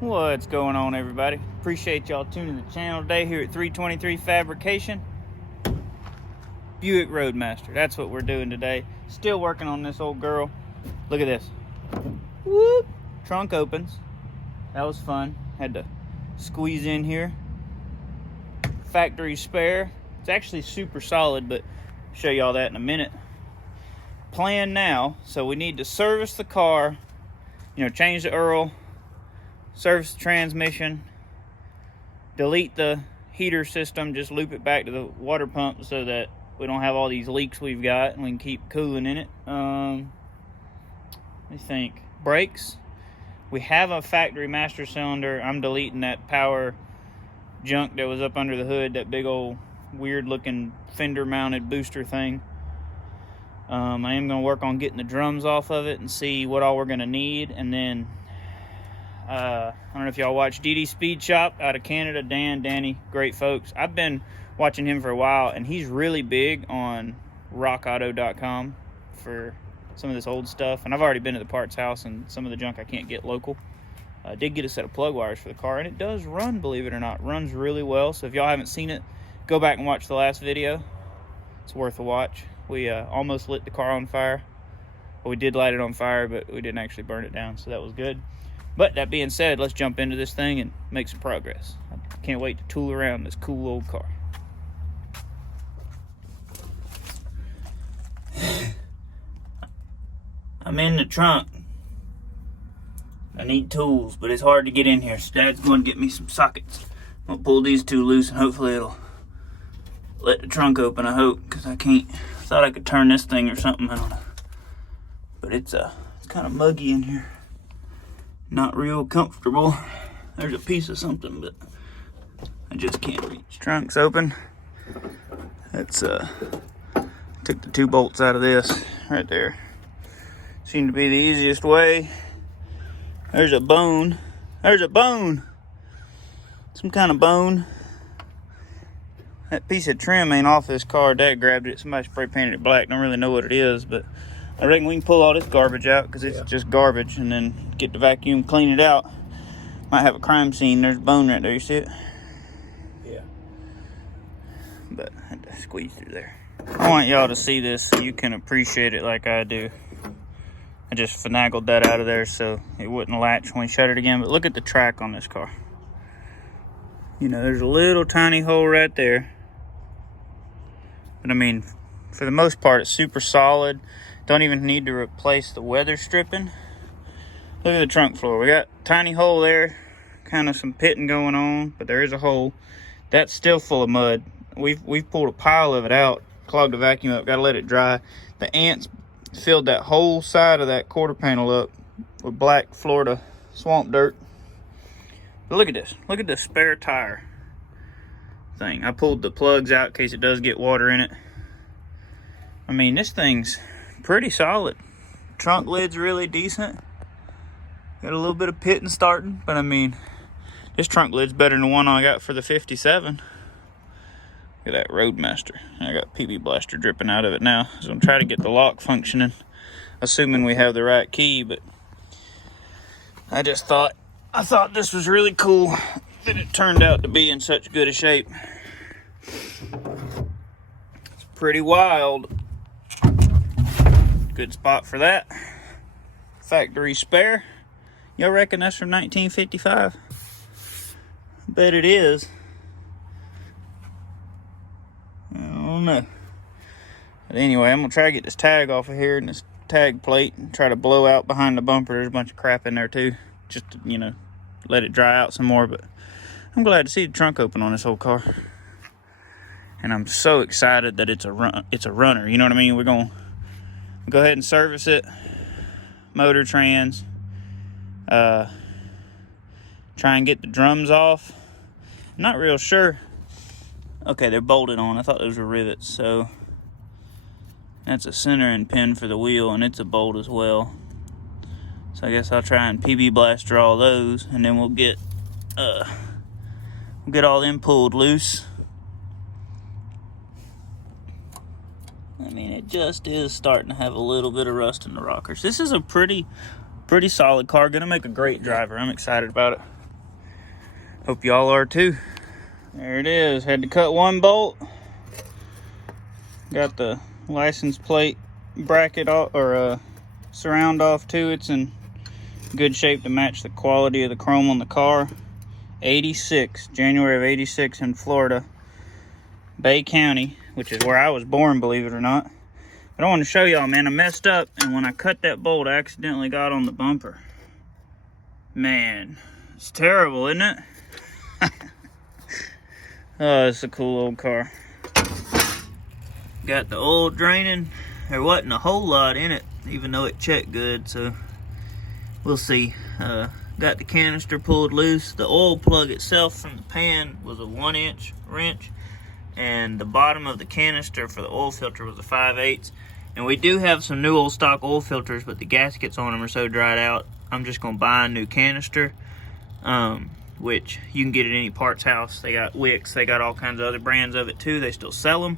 What's going on, everybody? Appreciate y'all tuning to the channel today here at 323 Fabrication. Buick Roadmaster, that's what we're doing today. Still working on this old girl. Look at this. Whoop! Trunk opens. That was fun. Had to squeeze in here. Factory spare. It's actually super solid, but I'll show y'all that in a minute. Plan now, so we need to service the car, change the oil, service the transmission, delete the heater system, just loop it back to the water pump so that we don't have all these leaks we've got and we can keep cooling in it. Let me think. Brakes. We have a factory master cylinder. I'm deleting that power junk that was up under the hood, that big old weird looking fender mounted booster thing. I am going to work on getting the drums off of it and see what all we're going to need. And then I don't know if y'all watch DD Speed Shop out of Canada. Danny, great folks. I've been watching him for a while, and he's really big on rockauto.com for some of this old stuff. And I've already been to the parts house, and some of the junk I can't get local. I did get a set of plug wires for the car, and it does run, believe it or not. It runs really well. So if y'all haven't seen it, go back and watch the last video. It's worth a watch. We almost lit the car on fire. Well, we did light it on fire, but we didn't actually burn it down, so that was good. But that being said, let's jump into this thing and make some progress. I can't wait to tool around this cool old car. I'm in the trunk. I need tools, but it's hard to get in here, so Dad's going to get me some sockets. I'm going to pull these two loose, and hopefully it'll let the trunk open, I hope, because I can't. I thought I could turn this thing or something, I don't know. But it's kind of muggy in here. Not real comfortable. There's a piece of something, but I just can't reach. Trunk's open. That's took the two bolts out of this right there. Seemed to be the easiest way. There's a bone. There's a bone. Some kind of bone. That piece of trim ain't off this car. Dad grabbed it. Somebody spray painted it black. Don't really know what it is, but I reckon we can pull all this garbage out because it's just garbage, and then get the vacuum, clean it out. Might have a crime scene. There's a bone right there. You see it? Yeah. But I had to squeeze through there. I want y'all to see this so you can appreciate it like I do. I just finagled that out of there so it wouldn't latch when we shut it again. But look at the track on this car. There's a little tiny hole right there. But I mean, for the most part, it's super solid. Don't even need to replace the weather stripping. Look at the trunk floor. We got a tiny hole there, kind of some pitting going on, but there is a hole. That's still full of mud. We've pulled a pile of it out, clogged the vacuum up, got to let it dry. The ants filled that whole side of that quarter panel up with black Florida swamp dirt. But look at this. Look at the spare tire thing. I pulled the plugs out in case it does get water in it. I mean, this thing's pretty solid. Trunk lid's really decent. Got a little bit of pitting starting, but I mean, this trunk lid's better than the one I got for the 57. Look at that Roadmaster. I got PB Blaster dripping out of it now. So I'm gonna try to get the lock functioning, assuming we have the right key, but I thought this was really cool that it turned out to be in such good a shape. It's pretty wild. Good spot for that. Factory spare. Y'all reckon that's from 1955? I bet it is. I don't know. But anyway, I'm gonna try to get this tag off of here and this tag plate and try to blow out behind the bumper. There's a bunch of crap in there too. Just to, let it dry out some more. But I'm glad to see the trunk open on this whole car. And I'm so excited that it's a runner. You know what I mean? We're gonna go ahead and service it. Motor trans. Try and get the drums off. I'm not real sure. Okay, they're bolted on. I thought those were rivets. So that's a centering pin for the wheel, and it's a bolt as well. So I guess I'll try and PB blaster all those, and then we'll get all them pulled loose. I mean, it just is starting to have a little bit of rust in the rockers. This is a pretty solid car. Gonna make a great driver. I'm excited about it. Hope y'all are too. There it is. Had to cut one bolt. Got the license plate bracket off, or surround off too. It's in good shape to match the quality of the chrome on the car. 86, January of 86 in Florida, Bay County, which is where I was born, believe it or not. I don't want to show y'all, man. I messed up, and when I cut that bolt, I accidentally got on the bumper. Man, it's terrible, isn't it? Oh, it's a cool old car. Got the oil draining. There wasn't a whole lot in it, even though it checked good, so we'll see. Got the canister pulled loose. The oil plug itself from the pan was a 1-inch wrench, and the bottom of the canister for the oil filter was a 5/8. And we do have some new old stock oil filters, but the gaskets on them are so dried out, I'm just gonna buy a new canister, which you can get at any parts house. They got Wicks, they got all kinds of other brands of it too. They still sell them.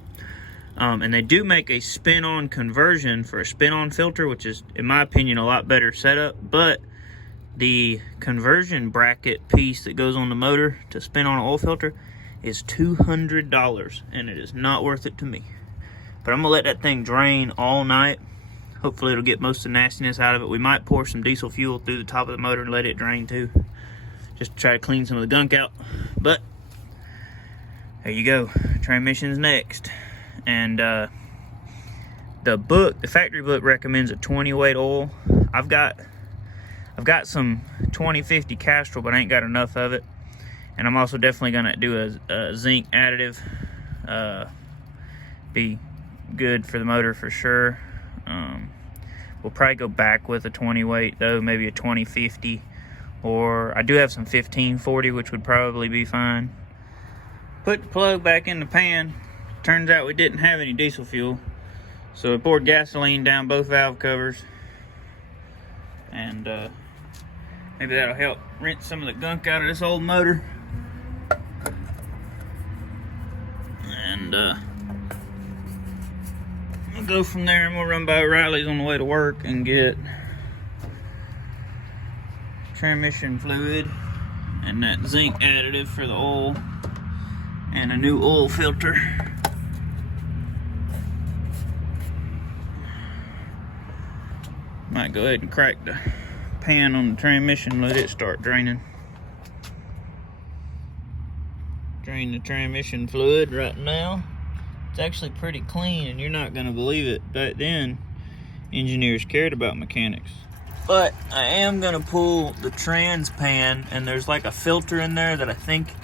And they do make a spin-on conversion for a spin-on filter, which is, in my opinion, a lot better setup. But the conversion bracket piece that goes on the motor to spin on an oil filter is $200, and it is not worth it to me. But I'm gonna let that thing drain all night. Hopefully it'll get most of the nastiness out of it. We might pour some diesel fuel through the top of the motor and let it drain too, just to try to clean some of the gunk out. But there you go. Transmission's next. And the factory book recommends a 20 weight oil. I've got some 2050 Castrol, but I ain't got enough of it. And I'm also definitely gonna do a zinc additive. Be good for the motor for sure. We'll probably go back with a 20 weight though, maybe a 2050, or I do have some 1540, which would probably be fine. Put the plug back in the pan. Turns out we didn't have any diesel fuel, so we poured gasoline down both valve covers, and maybe that'll help rinse some of the gunk out of this old motor. And we'll go from there, and we'll run by Riley's on the way to work and get transmission fluid and that zinc additive for the oil and a new oil filter. Might go ahead and crack the pan on the transmission, let it start draining. Drain the transmission fluid right now. It's actually pretty clean, and you're not gonna believe it. Back then, engineers cared about mechanics. But I am gonna pull the trans pan, and there's like a filter in there that I think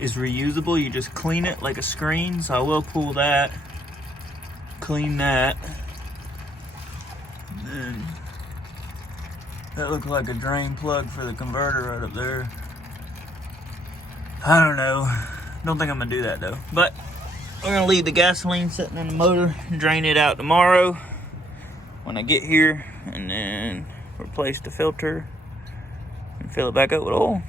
is reusable. You just clean it like a screen, so I will pull that, clean that. And that looks like a drain plug for the converter right up there. I don't know. Don't think I'm gonna do that though. But we're gonna leave the gasoline sitting in the motor and drain it out tomorrow when I get here, and then replace the filter and fill it back up with oil.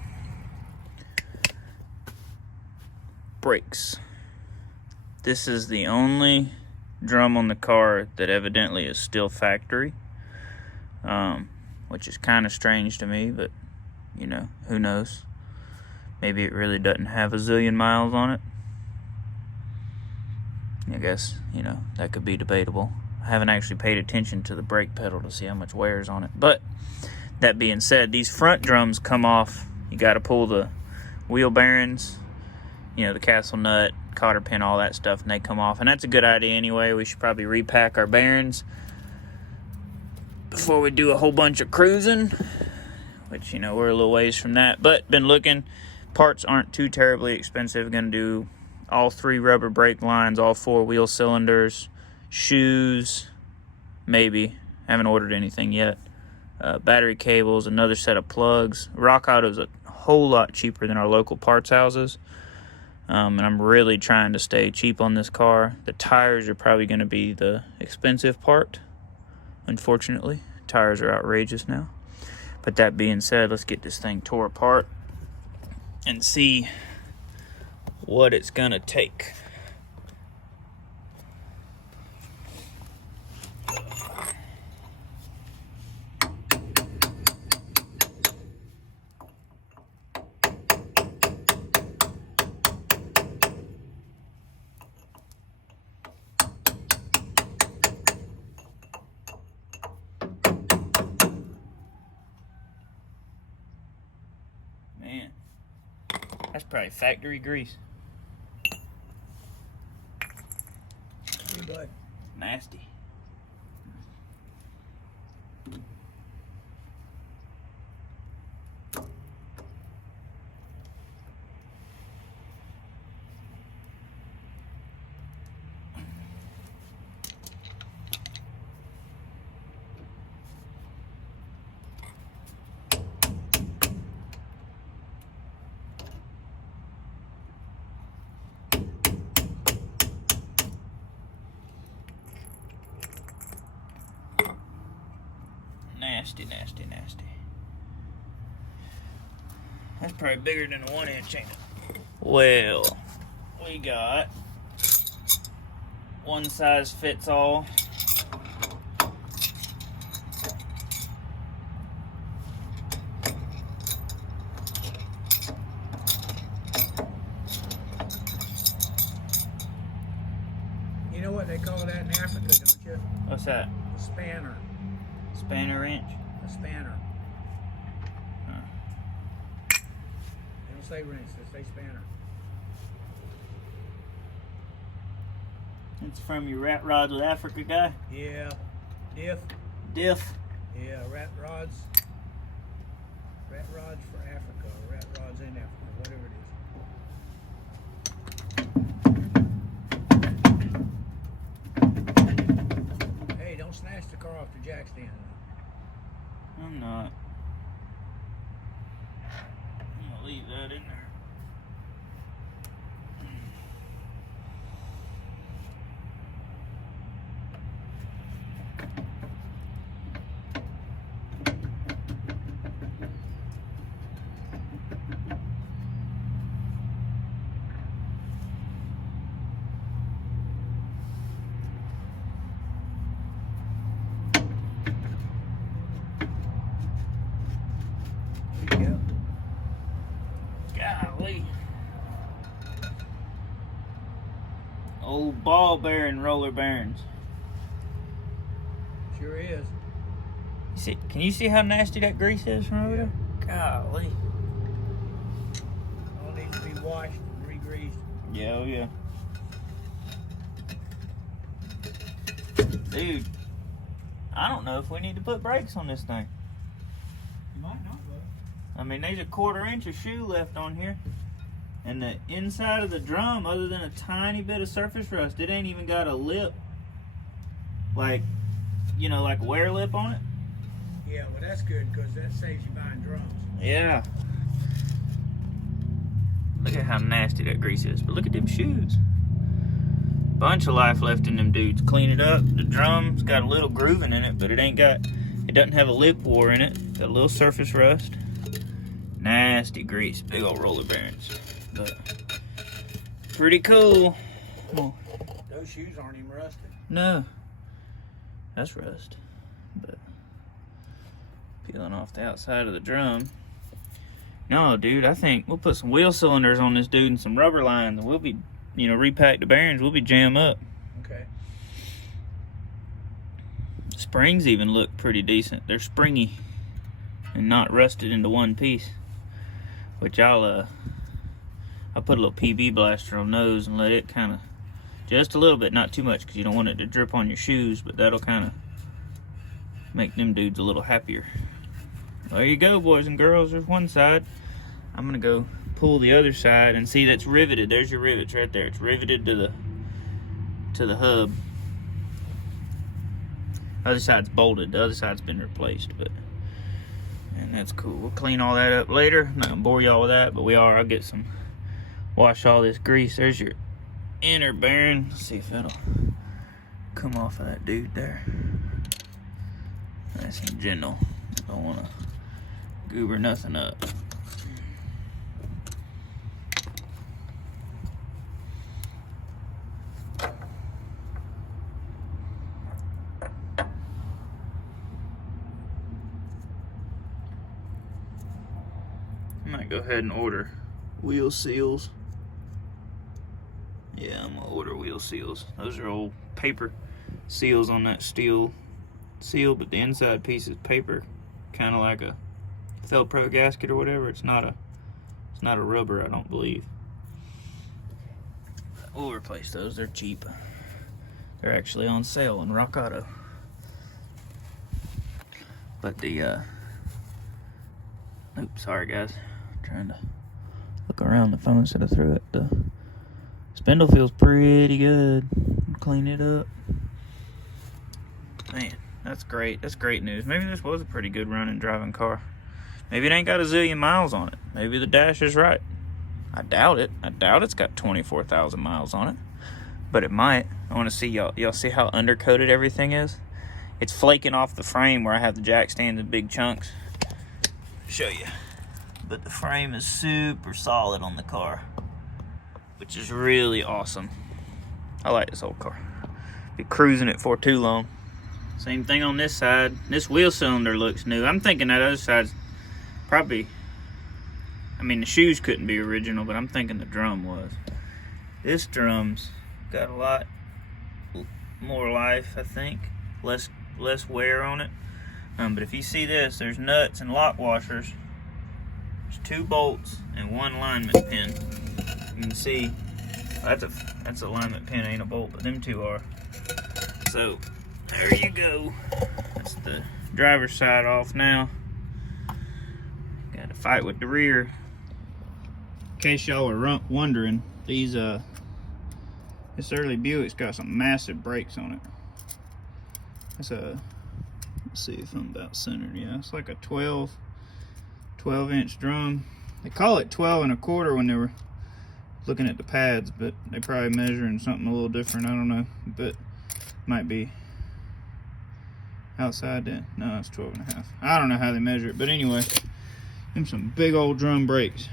Brakes. This is the only drum on the car that evidently is still factory, which is kind of strange to me, but you know, who knows? Maybe it really doesn't have a zillion miles on it. I guess, you know, that could be debatable. I haven't actually paid attention to the brake pedal to see how much wears on it. But that being said, these front drums come off. You got to pull the wheel bearings, you know, the castle nut, cotter pin, all that stuff, and they come off. And that's a good idea anyway. We should probably repack our bearings before we do a whole bunch of cruising, which, you know, we're a little ways from that. But been looking. Parts aren't too terribly expensive. Gonna do all 3 rubber brake lines, all 4 wheel cylinders, shoes, maybe. Haven't ordered anything yet. Battery cables, another set of plugs. Rock Auto's a whole lot cheaper than our local parts houses. And I'm really trying to stay cheap on this car. The tires are probably going to be the expensive part, unfortunately. Tires are outrageous now. But that being said, let's get this thing tore apart and see what it's going to take. Man, that's probably factory grease. Hey, bud. Nasty. Nasty, nasty, nasty. That's probably bigger than a 1-inch, ain't it? Well, we got one size fits all. You know what they call that in Africa, don't you? What's that? A spanner. Spanner wrench? A spanner. Huh. They don't say wrench, they say spanner. It's from your Rat Rods with Africa guy? Yeah. Diff. Diff. Yeah, rat rods. Rat rods for Africa, or rat rods in Africa, whatever it is. Hey, don't snatch the car off the jack stand. I'm not. I'm gonna leave that in there. There you go. Golly. Old ball bearing roller bearings. Sure is. You see, can you see how nasty that grease is from over there? Golly. All needs to be washed and re-greased. Yeah, oh yeah. Dude, I don't know if we need to put brakes on this thing. You might not, bud. I mean, there's a 1/4 inch of shoe left on here. And the inside of the drum, other than a tiny bit of surface rust, it ain't even got a lip. Like, you know, like a wear lip on it. Yeah, well that's good because that saves you buying drums. Yeah. Look at how nasty that grease is. But look at them shoes. Bunch of life left in them dudes. Clean it up. The drum's got a little grooving in it, but it doesn't have a lip war in it. Got a little surface rust. Nasty grease. Big old roller bearings. But pretty cool. Well, Those shoes aren't even rusted. no. That's rust. But peeling off the outside of the drum. No, dude, I think we'll put some wheel cylinders on this dude and some rubber lines, and we'll be, you know, repack the bearings. We'll be jam up. Okay. Springs even look pretty decent. They're springy and not rusted into one piece. Which I'll put a little PB blaster on those and let it kind of, just a little bit, not too much, because you don't want it to drip on your shoes, but that'll kind of make them dudes a little happier. There you go, boys and girls. There's one side. I'm gonna go pull the other side and see that's riveted. There's your rivets right there. It's riveted to the hub. Other side's bolted. The other side's been replaced, and that's cool. We'll clean all that up later. I'm not gonna bore y'all with that, but I'll get some, wash all this grease. There's your inner bearing. Let's see if that'll come off of that dude there. Nice and gentle. Don't wanna goober nothing up. I might go ahead and order wheel seals. Yeah, I'm gonna order wheel seals. Those are old paper seals on that steel seal, but the inside piece is paper, kind of like a Velcro gasket or whatever. It's not It's not a rubber, I don't believe. We'll replace those, they're cheap. They're actually on sale in Rock Auto. But the, oops, sorry guys. Trying to look around the phone instead of through it. The spindle feels pretty good. Clean it up. Man, that's great. That's great news. Maybe this was a pretty good running driving car. Maybe it ain't got a zillion miles on it. Maybe the dash is right. I doubt it. I doubt it's got 24,000 miles on it. But it might. I want to see y'all see how undercoated everything is? It's flaking off the frame where I have the jack stands in big chunks. Show you. But the frame is super solid on the car, which is really awesome. I like this old car. Be cruising it for too long. Same thing on this side. This wheel cylinder looks new. I'm thinking that other side's probably, I mean, the shoes couldn't be original, but I'm thinking the drum was. This drum's got a lot more life, I think. Less wear on it. But if you see this, there's nuts and lock washers. There's 2 bolts and 1 alignment pin. You can see that's a alignment pin, ain't a bolt, but them 2 are. So there you go. That's the driver's side off now. Got to fight with the rear. In case y'all were wondering, these this early Buick's got some massive brakes on it. It's a, let's see if I'm about centered. Yeah, it's like a 12-inch drum. They call it 12 1/4 when they were looking at the pads, but they probably measuring something a little different. I don't know, but might be outside that. No, it's 12 1/2. I don't know how they measure it, but anyway, them some big old drum brakes.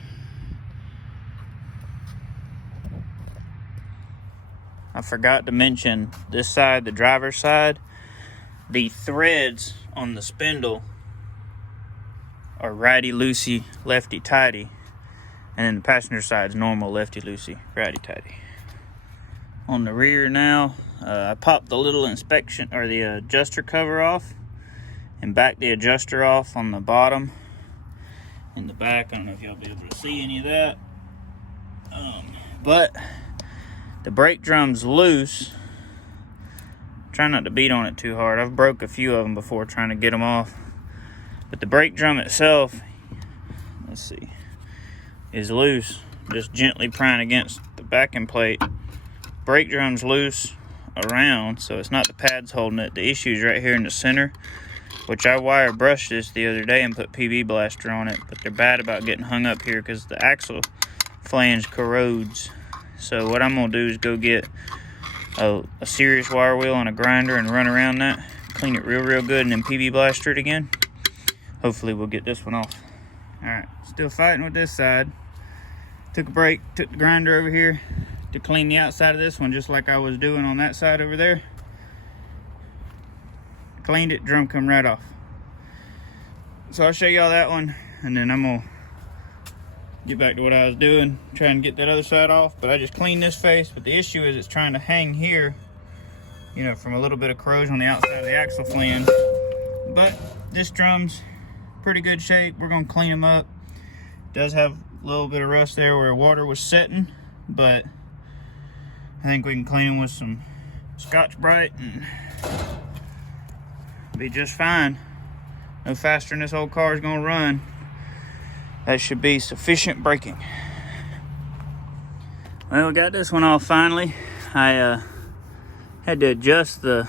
I forgot to mention this side, the driver's side, the threads on the spindle are righty-loosey, lefty-tighty. And then the passenger side's normal lefty-loosey, righty-tighty. On the rear now, I popped the little inspection, or the adjuster cover off, and backed the adjuster off on the bottom. In the back, I don't know if y'all be able to see any of that. But the brake drum's loose. Try not to beat on it too hard. I've broke a few of them before trying to get them off. But the brake drum itself, let's see, is loose. Just gently prying against the backing plate. Brake drum's loose around, so it's not the pads holding it. The issue's right here in the center, which I wire brushed this the other day and put PB blaster on it, but they're bad about getting hung up here because the axle flange corrodes. So what I'm gonna do is go get a serious wire wheel and a grinder and run around that, clean it real good, and then PB blaster it again. Hopefully we'll get this one off. All right, still fighting with this side. Took a break, took the grinder over here to clean the outside of this one, just like I was doing on that side over there. Cleaned it, drum come right off. So I'll show y'all that one, and then I'm gonna get back to what I was doing, trying to get that other side off. But I just cleaned this face, but the issue is it's trying to hang here, you know, from a little bit of corrosion on the outside of the axle flange. But this drum's pretty good shape. We're gonna clean them up. Does have a little bit of rust there where water was setting, but I think we can clean them with some Scotch-Brite and be just fine. No faster than this old car is gonna run. That should be sufficient braking. Well, we got this one off finally. I had to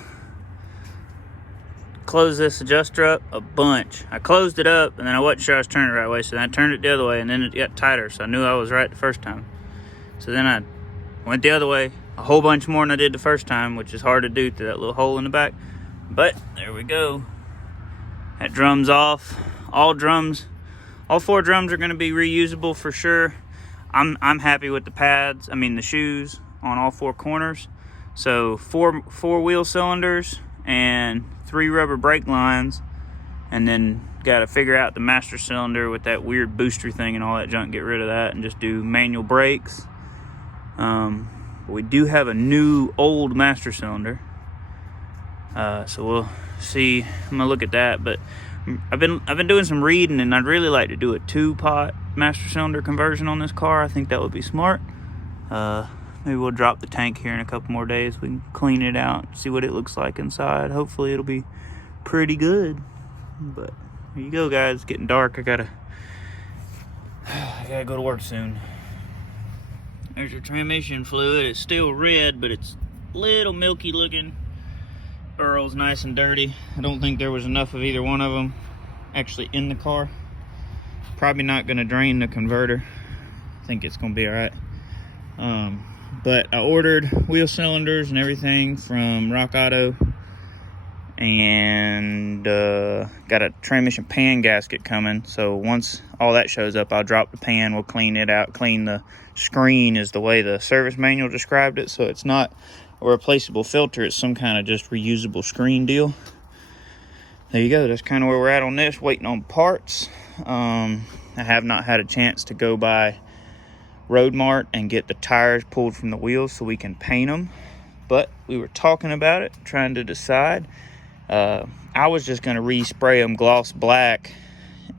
close this adjuster up a bunch. I closed it up and then I wasn't sure I was turning it the right way, so then I turned it the other way and then it got tighter, so I knew I was right the first time. So then I went the other way a whole bunch more than I did the first time, which is hard to do through that little hole in the back. But there we go. That drum's off. All 4 drums are going to be reusable for sure. I'm happy with the pads, the shoes on all 4 corners. So four wheel cylinders and 3 rubber brake lines, and then got to figure out the master cylinder with that weird booster thing and all that junk, get rid of that and just do manual brakes. We do have a new old master cylinder, so we'll see. I'm gonna look at that, but I've been doing some reading, and I'd really like to do a 2-pot master cylinder conversion on this car. I think that would be smart. Maybe we'll drop the tank here in a couple more days. We can clean it out, see what it looks like inside. Hopefully it'll be pretty good. But here you go, guys. It's getting dark. I gotta go to work soon. There's your transmission fluid. It's still red, but it's a little milky looking. Earl's nice and dirty. I don't think there was enough of either one of them actually in the car. Probably not gonna drain the converter. I think it's gonna be all right. But I ordered wheel cylinders and everything from Rock Auto, and got a transmission pan gasket coming. So once all that shows up, I'll drop the pan, we'll clean it out, clean the screen is the way the service manual described it. So it's not a replaceable filter, it's some kind of just reusable screen deal. There you go, that's kind of where we're at on this, waiting on parts. I have not had a chance to go by Road Mart and get the tires pulled from the wheels so we can paint them, but we were talking about it, trying to decide. I was just going to respray them gloss black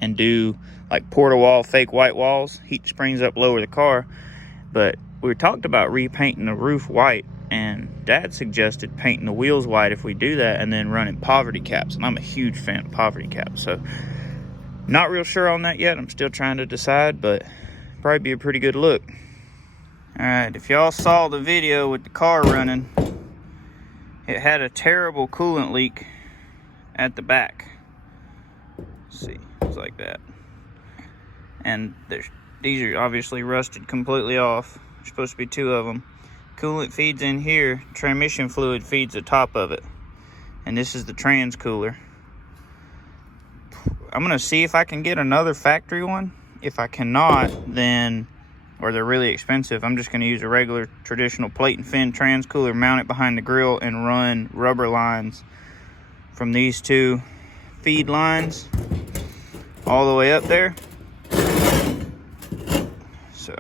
and do like porta wall, fake white walls, heat the springs up, lower the car. But we talked about repainting the roof white, and Dad suggested painting the wheels white if we do that, and then running poverty caps. And I'm a huge fan of poverty caps, so not real sure on that yet. I'm still trying to decide, but probably be a pretty good look. All right, if y'all saw the video with the car running, it had a terrible coolant leak at the back. Let's see, it's like that. And these are obviously rusted completely off. There's supposed to be 2 of them. Coolant feeds in here, transmission fluid feeds the top of it. And this is the trans cooler. I'm gonna see if I can get another factory one. If I cannot, then, or they're really expensive, I'm just gonna use a regular traditional plate and fin trans cooler, mount it behind the grill, and run rubber lines from these 2 feed lines all the way up there. So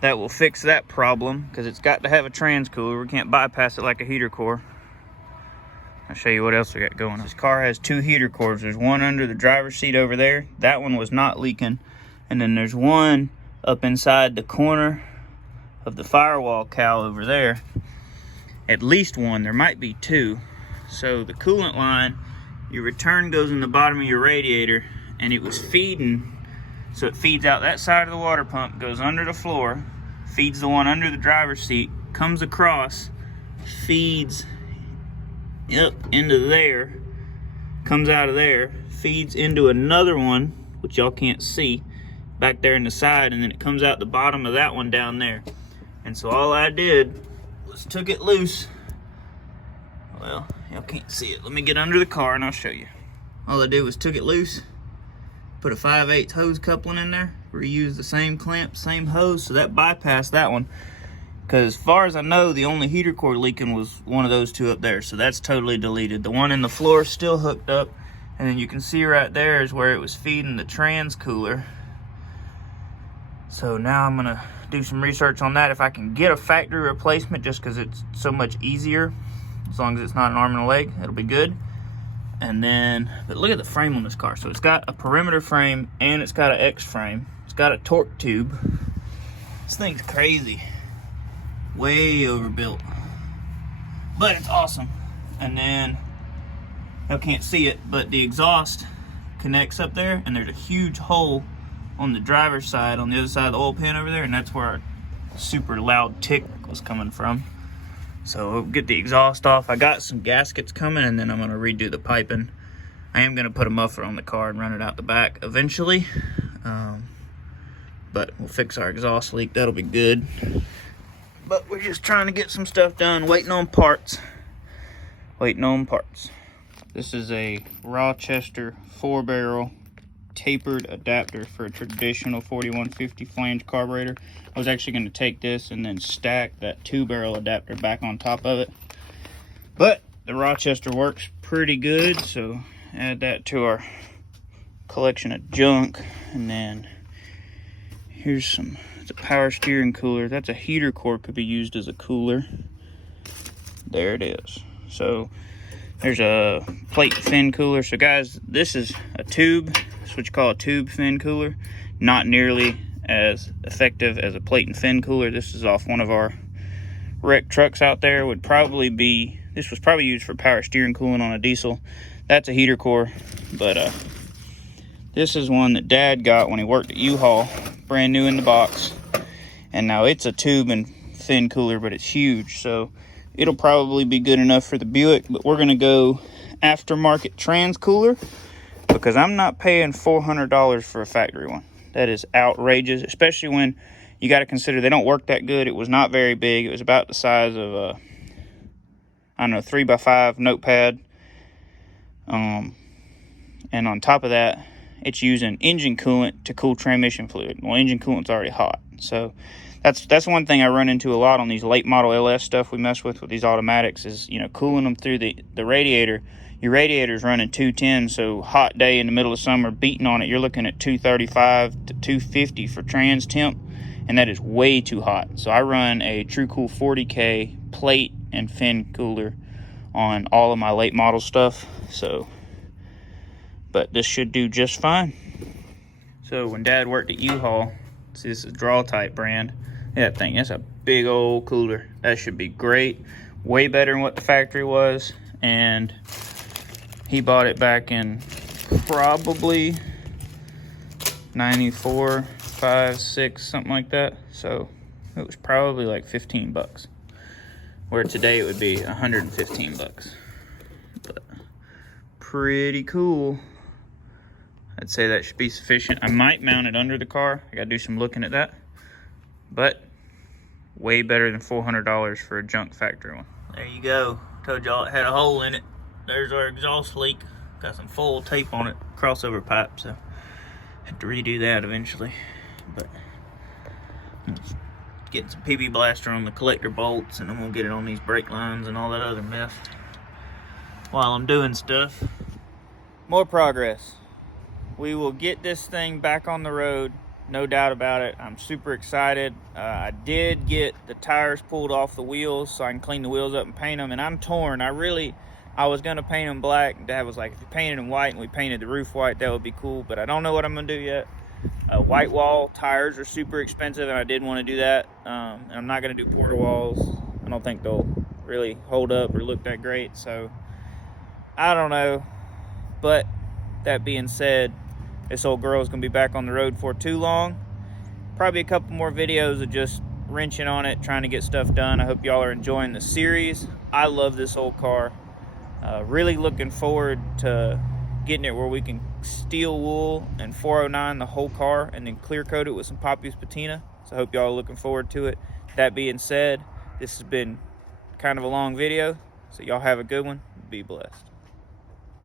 that will fix that problem, because it's got to have a trans cooler. We can't bypass it like a heater core. I'll show you what else we got going on. This car has 2 heater cores. There's one under the driver's seat over there. That one was not leaking. And then there's one up inside the corner of the firewall cowl over there. At least one. There might be 2. So the coolant line, your return goes in the bottom of your radiator, and it was feeding. So it feeds out that side of the water pump, goes under the floor, feeds the one under the driver's seat, comes across, feeds up into there, comes out of there, feeds into another one, which y'all can't see, back there in the side, and then it comes out the bottom of that one down there. And so all I did was took it loose. Well, y'all can't see it. Let me get under the car and I'll show you. All I did was took it loose, put a 5/8 hose coupling in there, reused the same clamp, same hose, so that bypassed that one. Because as far as I know, the only heater core leaking was one of those 2 up there, so that's totally deleted. The one in the floor is still hooked up, and then you can see right there is where it was feeding the trans cooler. So now I'm gonna do some research on that. If I can get a factory replacement, just because it's so much easier, as long as it's not an arm and a leg, it'll be good. And then, but look at the frame on this car. So it's got a perimeter frame and it's got an X frame. It's got a torque tube. This thing's crazy. Way overbuilt. But it's awesome. And then, you can't see it, but the exhaust connects up there, and there's a huge hole on the driver's side, on the other side of the oil pan over there, and that's where our super loud tick was coming from. So we'll get the exhaust off. I got some gaskets coming, and then I'm gonna redo the piping. I am gonna put a muffler on the car and run it out the back eventually. But we'll fix our exhaust leak, that'll be good. But we're just trying to get some stuff done, waiting on parts. This is a Rochester 4-barrel tapered adapter for a traditional 4150 flange carburetor. I was actually going to take this and then stack that 2-barrel adapter back on top of it, but the Rochester works pretty good, so add that to our collection of junk. And then here's it's a power steering cooler. That's a heater core, could be used as a cooler. There it is. So there's a plate fin cooler. So guys, this is a tube It's what you call a tube fin cooler. Not nearly as effective as a plate and fin cooler. This is off one of our wrecked trucks out there. This was probably used for power steering cooling on a diesel. That's a heater core, but this is one that Dad got when he worked at U-Haul, brand new in the box. And now it's a tube and fin cooler, but it's huge, so it'll probably be good enough for the Buick. But we're gonna go aftermarket trans cooler because I'm not paying $400 for a factory one. That is outrageous, especially when you got to consider they don't work that good. It was not very big. It was about the size of a, I don't know, 3x5 notepad. And on top of that, it's using engine coolant to cool transmission fluid. Well, engine coolant's already hot. So that's one thing I run into a lot on these late model LS stuff we mess with these automatics is, you know, cooling them through the radiator. Your radiator's running 210, so hot day in the middle of summer, beating on it, you're looking at 235 to 250 for trans temp, and that is way too hot. So I run a TrueCool 40K plate and fin cooler on all of my late model stuff. So, but this should do just fine. So when Dad worked at U-Haul, see, this is Draw Type brand. That thing, that's a big old cooler. That should be great. Way better than what the factory was. And he bought it back in probably 94, 5, 6, something like that. So it was probably like 15 bucks. Where today it would be 115 bucks. But pretty cool. I'd say that should be sufficient. I might mount it under the car. I gotta do some looking at that. But way better than $400 for a junk factory one. There you go. Told y'all it had a hole in it. There's our exhaust leak. Got some full tape on it, crossover pipe, so have to redo that eventually. But getting some PB blaster on the collector bolts, and I'm gonna get it on these brake lines and all that other mess while I'm doing stuff. More progress. We will get this thing back on the road, no doubt about it. I'm super excited. I did get the tires pulled off the wheels so I can clean the wheels up and paint them, and I'm torn. I was gonna paint them black. Dad was like, if you painted them white and we painted the roof white, that would be cool, but I don't know what I'm gonna do yet. White wall tires are super expensive, and I did want to do that. And I'm not gonna do porta walls. I don't think they'll really hold up or look that great, so I don't know. But that being said, this old girl's gonna be back on the road for too long. Probably a couple more videos of just wrenching on it, trying to get stuff done. I hope y'all are enjoying the series. I love this old car. Really looking forward to getting it where we can steel wool and 409 the whole car and then clear coat it with some Papi's patina. So I hope y'all are looking forward to it. That being said, this has been kind of a long video, so y'all have a good one. Be blessed.